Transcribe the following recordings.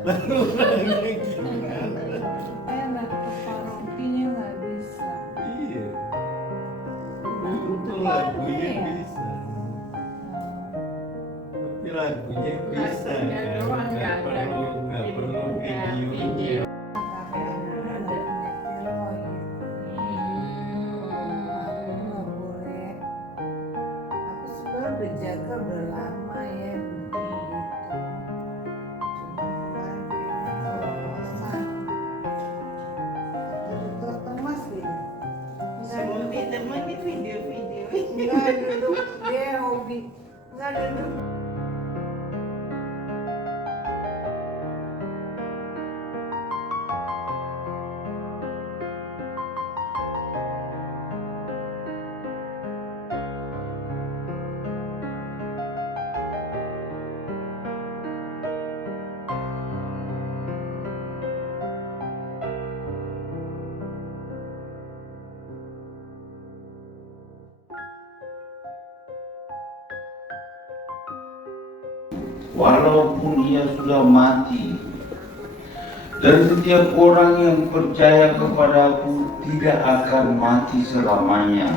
Lalu orangnya gimana? Enak ke parokinya nggak bisa. Iya. Untuk lagunya bisa. Tapi lagunya bisa Lagunya kan? doang, Nggak perlu videonya. Kakaknya ada tiroid. Aku nggak boleh. Aku sebenarnya udah jaga udah lama ya begitu. Cuma kemarin ketemu Mas gitu. Seperti teman di video-video. Enggak duduk dia hobi. Enggak duduk. Walaupun ia sudah mati, dan setiap orang yang percaya kepadaku tidak akan mati selamanya.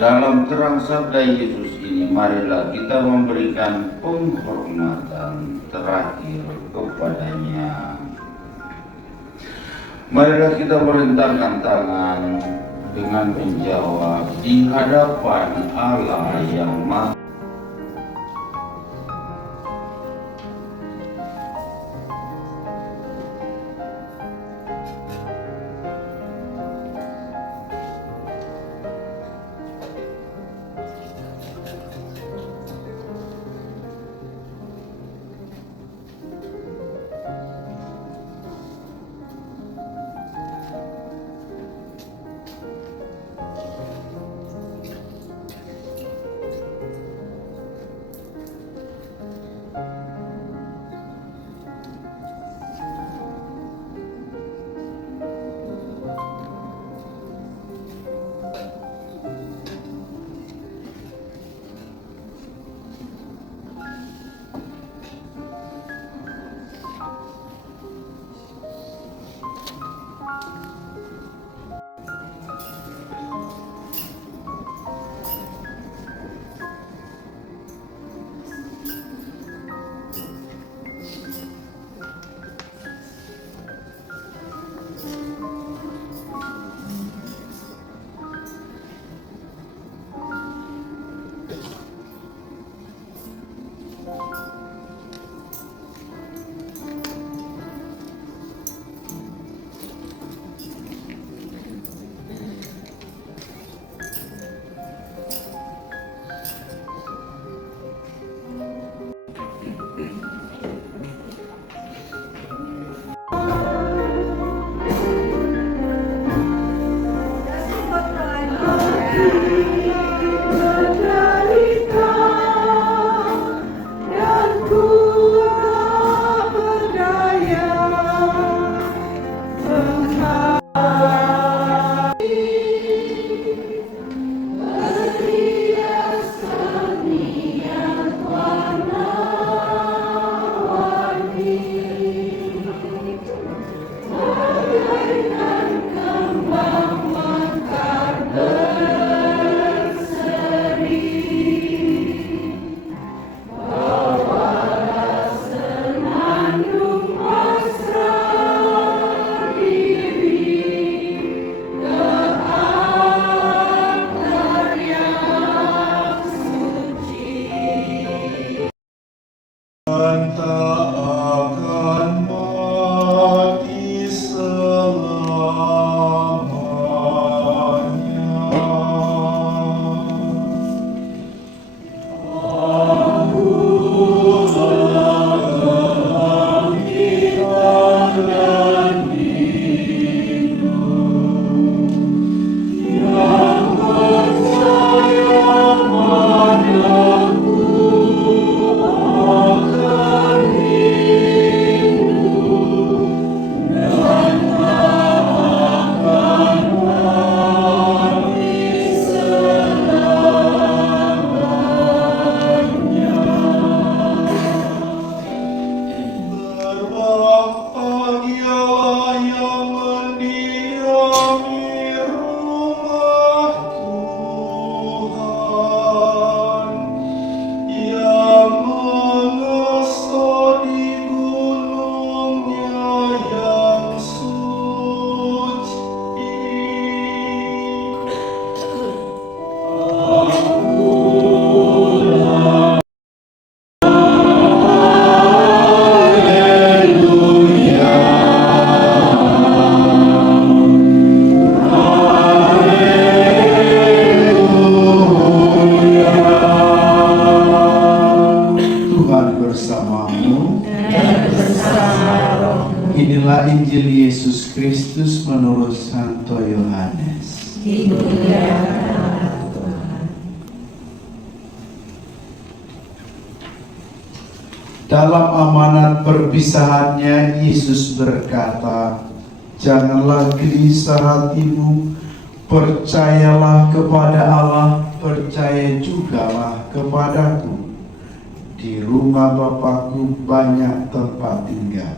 Dalam terang sabda Yesus ini, marilah kita memberikan penghormatan terakhir kepadanya. Marilah kita merentangkan tangan dengan menjawab di hadapan Allah yang Maha. Kristus menurut Santo Yohanes. Dimuliakanlah Tuhan. Dalam amanat perpisahannya, Yesus berkata, "Janganlah gelisah hatimu, percayalah kepada Allah, percaya jugalah kepadaku. Di rumah Bapakku banyak tempat tinggal.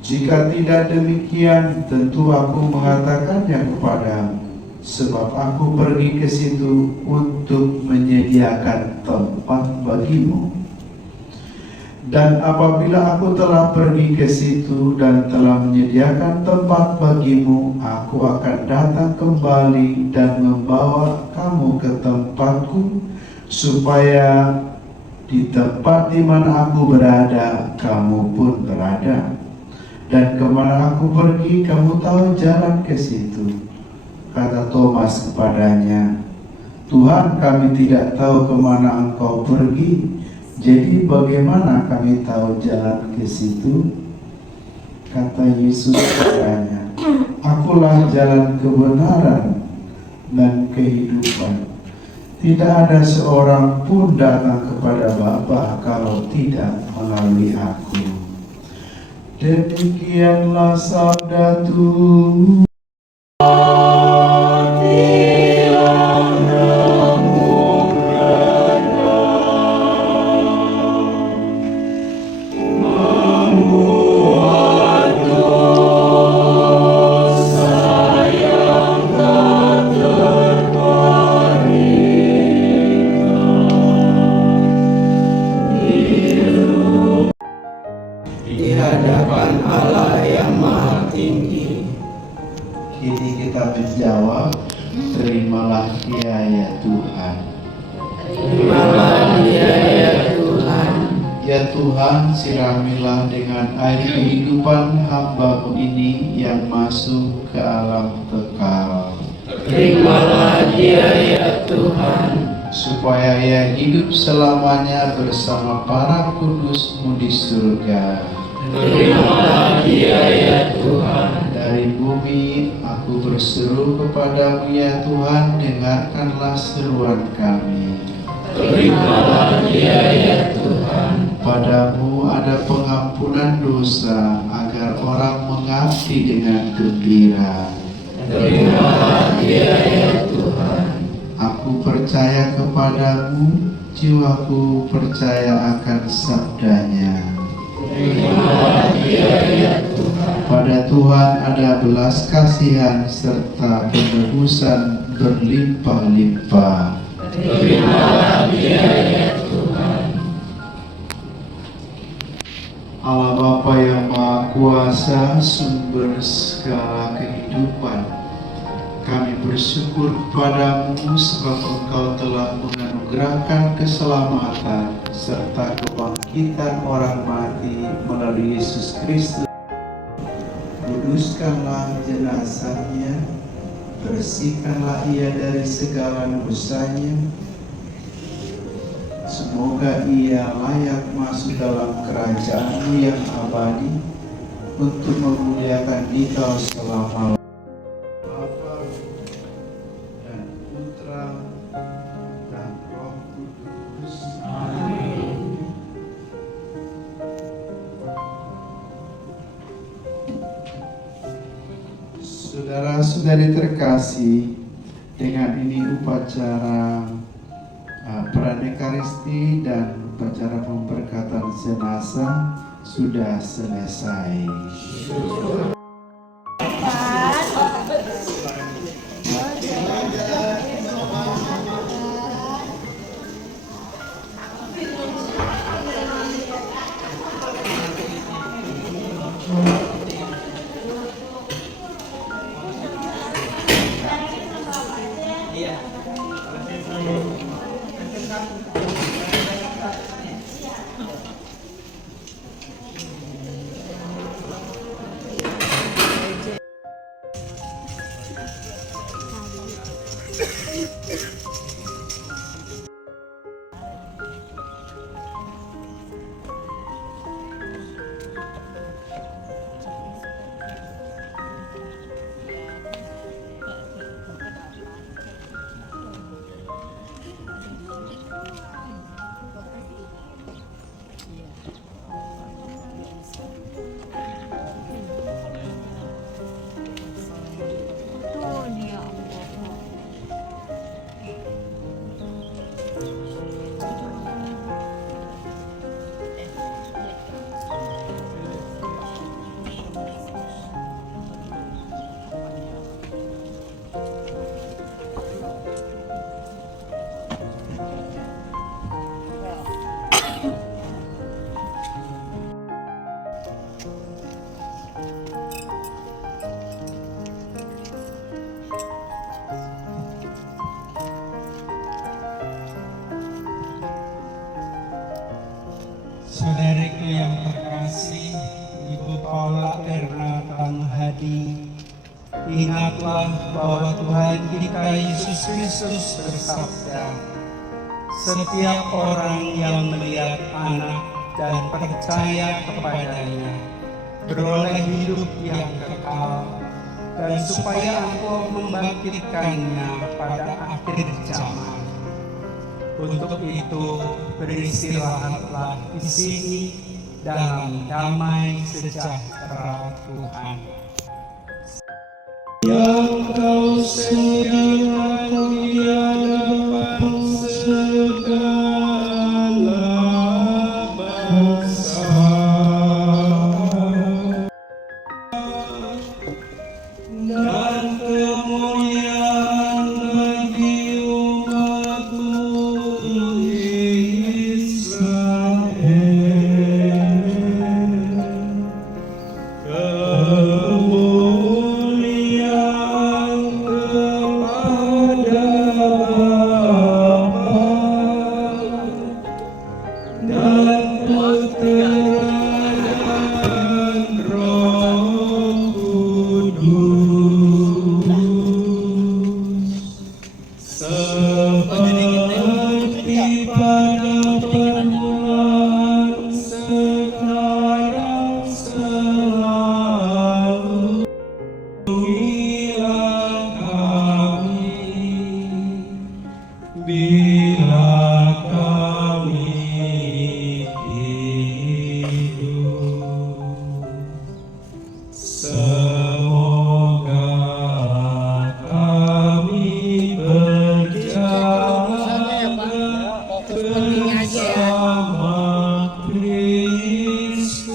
Jika tidak demikian, tentu aku mengatakannya kepadamu, sebab aku pergi ke situ untuk menyediakan tempat bagimu. Dan apabila aku telah pergi ke situ dan telah menyediakan tempat bagimu, aku akan datang kembali dan membawa kamu ke tempatku, supaya di tempat di mana aku berada, kamu pun berada. Dan kemana aku pergi, kamu tahu jalan ke situ." Kata Thomas kepadanya, "Tuhan, kami tidak tahu kemana Engkau pergi. Jadi bagaimana kami tahu jalan ke situ?" Kata Yesus kepadanya, "Akulah jalan kebenaran dan kehidupan. Tidak ada seorang pun datang kepada Bapa kalau tidak melalui aku." Demikianlah sabda Tuhan. Di hadapan Allah yang Maha Tinggi. Kini kita menjawab, "Terimalah Dia ya Tuhan." Terimalah Dia ya Tuhan. Ya Tuhan, siramilah dengan air kehidupan hamba-Mu ini yang masuk ke alam kekal, Terimalah Dia ya Tuhan. supaya ia hidup selamanya bersama para kudus-Mu di surga. Terimalah Dia ya Tuhan. Dari bumi aku berseru kepadamu ya Tuhan, dengarkanlah seruan kami. Terimalah Dia ya Tuhan. Padamu ada pengampunan dosa, agar orang mengabdi dengan gembira. Terimalah Dia ya Tuhan. Aku percaya kepadamu, jiwaku percaya akan sabdanya. Terimalah Dia ya Tuhan. Pada Tuhan ada belas kasihan serta penebusan berlimpah-limpah. Terimalah Dia ya Tuhan. Allah Bapa yang Maha Kuasa, sumber segala kehidupan, kami bersyukur kepadamu sebab Engkau telah menganugerahkan keselamatan serta kebangkitan orang mati melalui Yesus Kristus. Kuduskanlah jenazahnya, bersihkanlah ia dari segala dosanya. Semoga ia layak masuk dalam kerajaan-Mu yang abadi untuk memuliakan Dikau selama Bapa dan Putra dan Roh Kudus. Amin. Saudara-saudari terkasih, dengan ini upacara Pranekaristi dan upacara pemberkatan jenazah sudah selesai. yang terkasih, Ibu Paula Erna Tanghadi, ingatlah bahwa Tuhan kita Yesus Kristus bersabda, setiap orang yang melihat anak dan percaya kepadanya beroleh hidup yang kekal, dan supaya Engkau membangkitkannya pada akhir zaman. Untuk itu beristirahatlah di sini dalam damai sejahtera Tuhan. Yang Kau sediakan di hadapan segala bangsa, dan kemuliaan bagi umat-Mu Israel. Kemuliaan kepada Bapa dan Putera dan Roh Kudus, seperti pada permulaan, sekarang, selalu. Bila kami hidup, semoga kami berjaga bersama Kristus.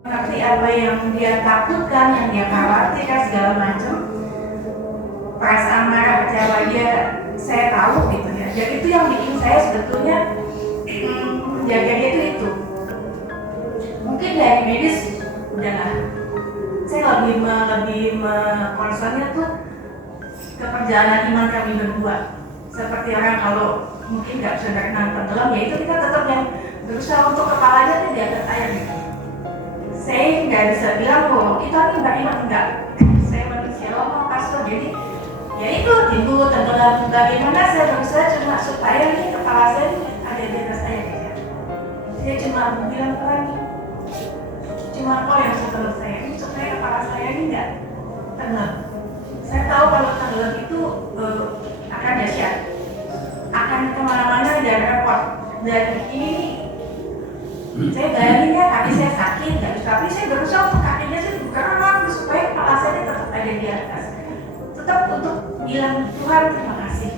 Tapi apa yang dia takutkan, yang dia khawatirkan segala macam, perasaan marah kecewa dia, saya tahu gitu ya. Jadi itu yang bikin saya sebetulnya menjaga dia itu. Mungkin dari medis udahlah. Saya lebih concernnya tuh ke perjalanan iman kami berdua. Seperti orang kalau mungkin nggak bisa berenang tenggelam, ya itu kita tetap yang berusaha untuk kepalanya tuh di atas air gitu. Saya nggak bisa bilang bahwa kita ini beriman, enggak. Saya manusia lemah, pastor, jadi ya itu timbul tenggelam. Bagaimana saya berusaha cuma supaya nih kepala saya ada di atas air. Saya cuma bilang orang, cuma kok yang sebelum saya ini supaya kepala saya ini nggak tenang. Saya tahu kalau tenggelam itu akan dahsyat, akan kemana-mana dan repot. Dan ini saya bayangin ya kaki saya sakit, tapi saya berusaha untuk kakinya saya bergerak supaya kepala saya tetap ada di atas, tetap untuk bilang Tuhan terima kasih.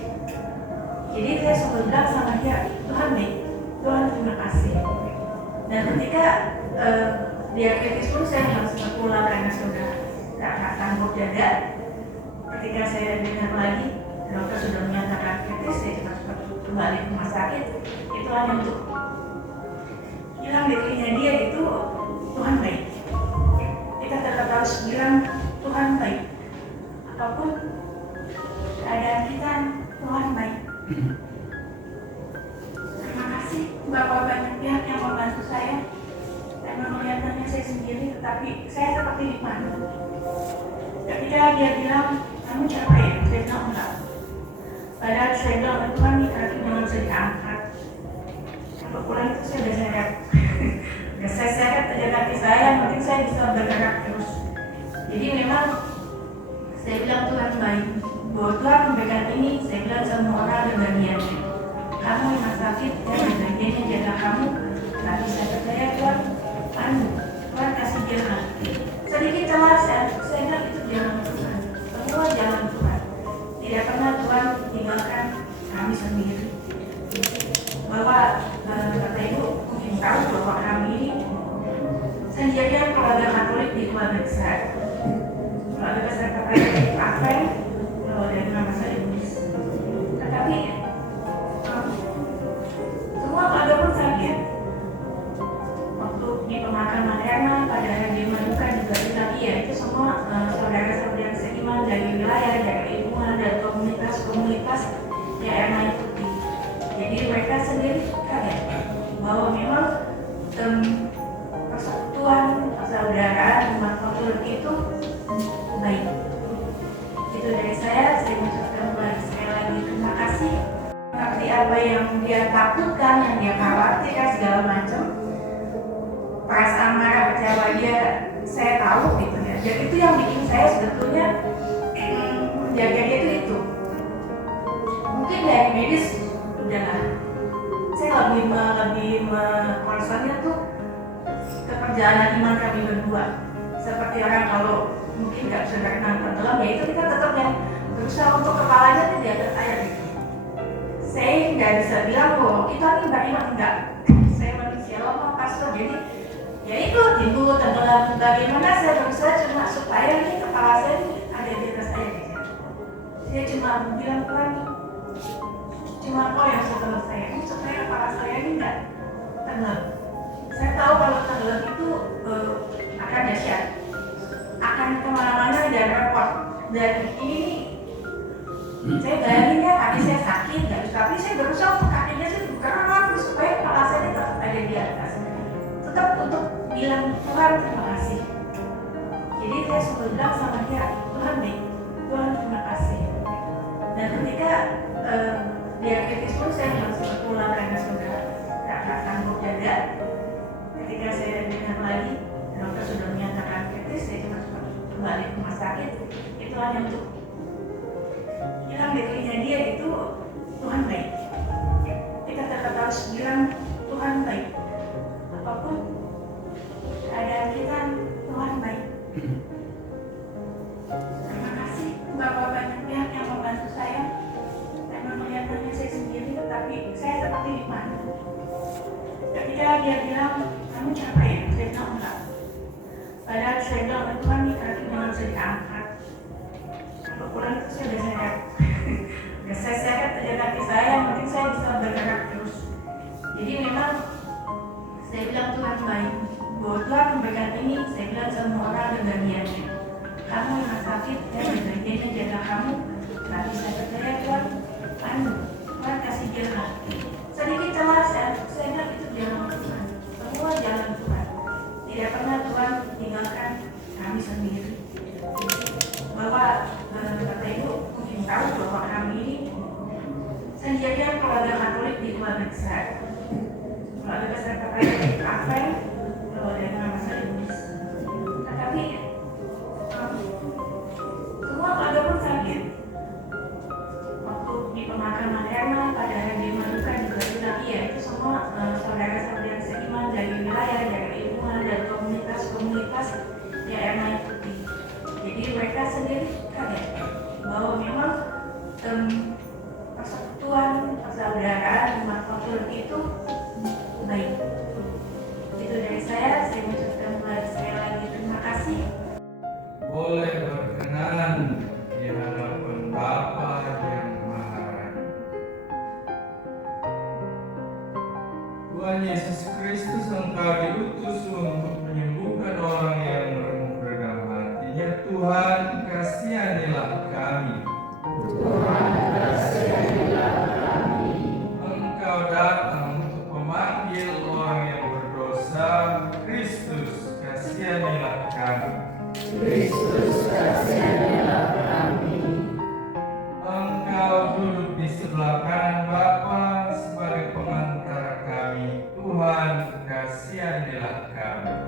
Jadi saya selalu bilang sama dia, Tuhan baik, Tuhan terima kasih. Dan ketika dia kritis pun saya langsung pulang karena sudah gak sanggup jaga. Ketika saya dengar lagi dokter sudah menyatakan kritis, saya cepat-cepat kembali ke rumah sakit. Itu hanya untuk bilang di telinga dia itu Tuhan baik. Kita tetap harus bilang Tuhan baik. Apapun keadaan kita, Tuhan baik. Terima kasih Bapak banyak pihak yang membantu saya. Saya melihatnya saya sendiri, tetapi saya seperti di mana. Ketika dia bilang, kamu capek ya? Saya bilang enggak. Padahal saya bilang, Tuhan ini kaki jangan bisa diangkat. Kalau pulang itu saya udah seret. Udah saya seret aja kaki saya, yang penting saya bisa bergerak terus. Jadi memang saya bilang Tuhan baik. Bahwa Tuhan memberikan ini, saya bilang semua orang ada bagiannya. Kamu yang sakit, dan ada bagiannya jaga kamu. Tapi saya percaya Tuhan, Tuhan kasih jalan. Sedikit celah saya bilang itu jalan Tuhan. Semua jalan Tuhan. Tidak pernah Tuhan tinggalkan kami sendiri. Bahwa kata ibu mungkin tahu bahwa kami ini sendirian keluarga Katolik di keluarga besar. Keluarga besar Katolik apa yang kalau dari nama saya Inggris. Tetapi semua keluarga pun sakit. Waktu di pemakaman Erna pada hari Maduka juga bilang iya itu semua saudara-saudara yang seiman dari wilayah, dari lingkungan dan komunitas-komunitas yang Erna ikuti. Jadi mereka sendiri kaget bahwa memang persekutuan persaudaraan umat Katolik itu baik. Itu dari saya mengucapkan sekali lagi terima kasih. Seperti apa yang dia takutkan, yang dia khawatirkan segala macam, perasaan marah kecewa dia saya tahu gitu ya. Dan itu yang bikin saya sebetulnya menjaga dia itu. Mungkin dari medis udahlah. Saya lebih concernnya tuh ke perjalanan iman kami berdua. Seperti orang kalau mungkin nggak bisa berenang tenggelam, ya itu kita tetap yang berusaha untuk kepalanya tuh di atas air gitu. Saya nggak bisa bilang bahwa kita ini beriman, enggak. Saya manusia lemah, pastor, jadi ya itu timbul tenggelam. Bagaimana saya berusaha cuma supaya ini kepala saya ada di atas air gitu. Saya cuma bilang Tuhan, cuma kau yang sebelum saya ini supaya kepala saya ini nggak tenggelam. Saya tahu kalau tenggelam itu akan dahsyat, akan kemana-mana dan repot. Dan ini saya bayangin ya kaki saya sakit, tapi saya berusaha untuk kakinya saya bergerak supaya kepala saya tetap ada di atas, tetap untuk bilang Tuhan terima kasih. Jadi saya selalu bilang sama dia, Tuhan baik, Tuhan terima kasih. Dan ketika dia kritis pun saya langsung pulang karena sudah gak sanggup jaga. Ketika saya dengar lagi dokter sudah menyatakan kritis, saya cepat-cepat kembali ke rumah sakit. Itu hanya untuk bilang di telinga dia itu Tuhan baik. Kita tetap harus bilang Tuhan baik. Apapun keadaan kita, Tuhan baik. Terima kasih Bapak banyak pihak yang membantu saya. Saya melihatnya saya sendiri, tetapi saya seperti di mana. Ketika dia bilang, kamu capek ya? Saya bilang enggak. Padahal saya bilang, Tuhan ini kaki jangan bisa diangkat. Kalau pulang itu saya udah seret. Udah saya seret aja kaki saya, yang penting saya bisa bergerak terus. Jadi memang saya bilang Tuhan baik. Bahwa Tuhan memberikan ini, saya bilang semua orang ada bagiannya. Kamu yang sakit, dan ada bagiannya jaga kamu. Tapi saya percaya Tuhan kasih jalan. Sedikit celah saya bilang itu jalan Tuhan. Semua jalan Tuhan. Tidak pernah Tuhan tinggalkan kami sendiri. Bahwa kata ibu mungkin tahu bahwa kami ini sendirian keluarga Katolik di keluarga besar. Keluarga besar Katolik apa yang kalau dari nama saya Inggris. Yesus Kristus, Engkau diutus untuk menyembuhkan orang yang merenung hati. Ya Tuhan, kasihanilah kami. Engkau datang untuk memanggil orang yang berdosa. Kristus, kasihanilah kami. Engkau duduk di sebelah kanan Bapa sebagai pengantara kami. Tuhan, kasihanilah kami.